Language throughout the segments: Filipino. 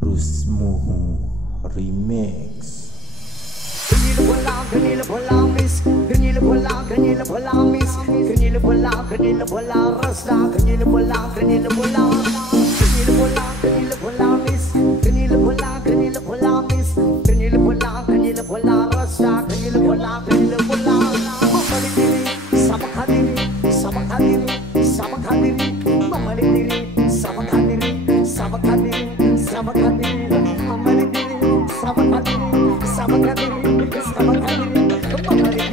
Rusmuhu Remix. Kanila wala miss. Kanila wala miss. Kanila wala rasta. Kanila wala miss. Kanila wala miss. Kanila wala miss. Kanila wala rasta. Kanila wala Mamalik diri, sabak hadiri. Sabak hadiri, mamalik diri. Sabak hadiri. Mamalik diri,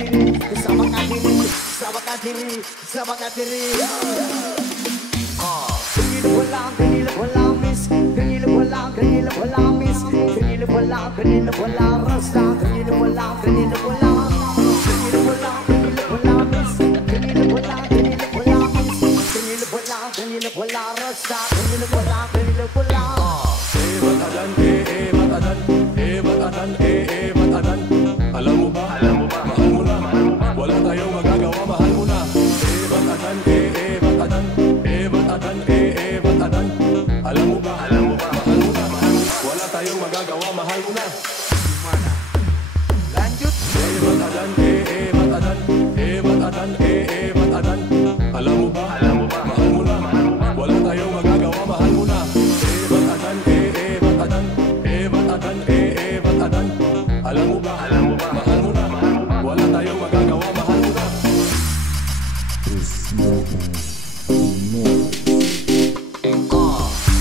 sabak hadiri. Sabak hadiri. Kanila wala miss. Kanila wala miss. Kanila wala rasta. Kanila wala miss. Kanila wala miss. Kanila wala rasta. Kanila wala Matadan. Alam mo ba, mahal mo na. Wala tayong magagawa, mahal mo na. Matadan. Alam mo ba, mahal mo na. Wala tayong magagawa, mahal mo na. Lanjut. Matadan. Alam mo ba, mahal mo na. Wala tayong magagawa, mahal mo na. Matadan. Alam mo ba, mahal mo na. Wala tayong magagawa, mahal mo na. Rusmuhu Remix.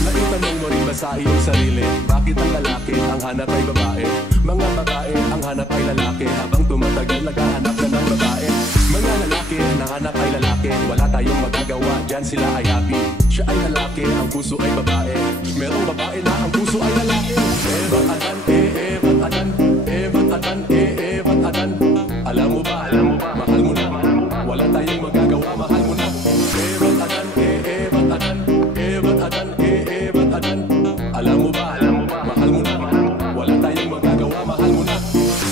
Naitanong mo rin ba sa iyong sarili, bakit ang lalaki ang hanap ay babae? Mga babae ang hanap ay lalaki, habang tumatagal naghahanap na ng babae. Mga lalaki na hanap ay lalaki, wala tayong magagawa, dyan sila ay happy. Siya ay lalaki, ang puso ay babae. Merong babae na ang puso ay lalaki. Matadan. Alam mo ba, mahal mo na. Wala tayong magagawa, mahal mo na. Matadan. Alam mo ba, mahal mo na. Wala tayong magagawa, mahal mo na.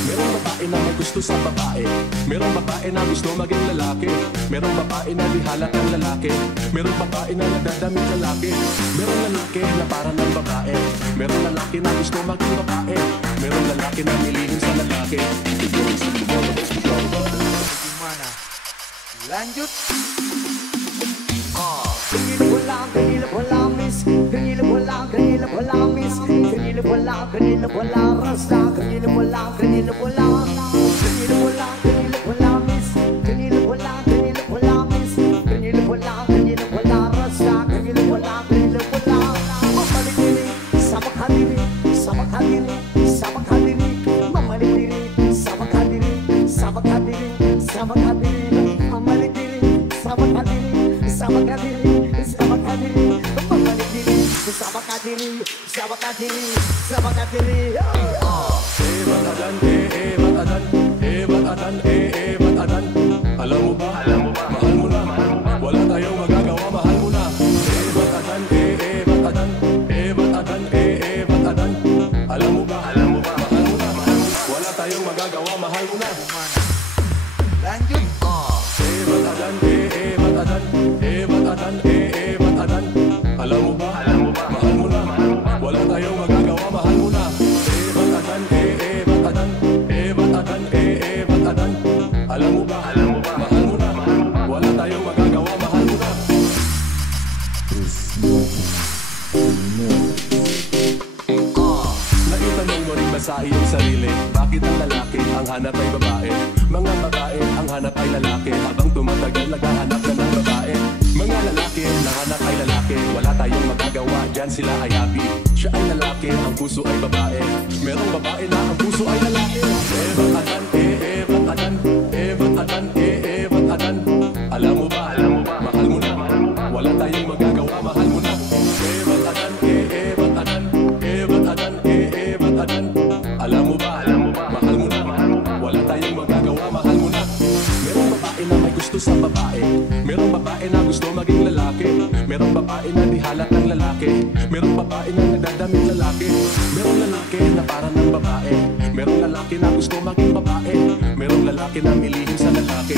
Merong babae na may gusto sa babae. Merong babae na gusto maging lalaki. Merong babae na di halat ng lalaki. Merong babae na nagdadamit lalaki. Merong lalaki na para ng babae. Merong lalaki na gusto maging babae. Merong lalaki na nilihim sa lalaki. Lanjut. Kanila wala miss. Kanila wala miss. Kanila wala rasta. Kanila wala miss. Kanila wala miss. Kanila wala rasta. Kanila wala Mamalik diri, sabak hadiri. Mamalik diri, sabak hadiri. Mamalik diri, sabak hadiri. Mamalik diri, sabak hadiri. Matadan. Alam mo ba, mahal mo na. Wala tayong magagawa, mahal mo na. Matadan. Alam mo ba, mahal mo na. Wala tayong magagawa, mahal mo na. Lanjut. Matadan. Alam mo ba, mahal mo na. Wala tayong magagawa, mahal mo na. Matadan. Alam mo ba, mahal mo na. Wala tayong magagawa, mahal mo na. Rusmuhu Remix. Naitanong mo rin ba sa iyong sarili, bakit ang lalaki ang hanap ay babae? Mga babae ang hanap ay lalaki, habang tumatagal naghahanap na ng babae. Mga lalaki na hanap ay lalaki, wala tayong magagawa, dyan sila ay happy. Siya ay lalaki, ang puso ay babae. Merong babae na ang puso ay lalaki. Matadan. Alam mo ba, mahal mo na. Wala tayong magagawa, mahal mo na. Matadan. Alam mo ba, mahal mo na. Wala tayong magagawa, mahal mo na. Merong babae na may gusto sa babae. Merong babae na gusto maging lalaki. Merong babae na di halat ng lalaki. Merong babae na nagdadamit lalaki. Merong lalaki na para ng babae. Merong lalaki na gusto maging babae. Merong lalaki na milihim sa lalaki.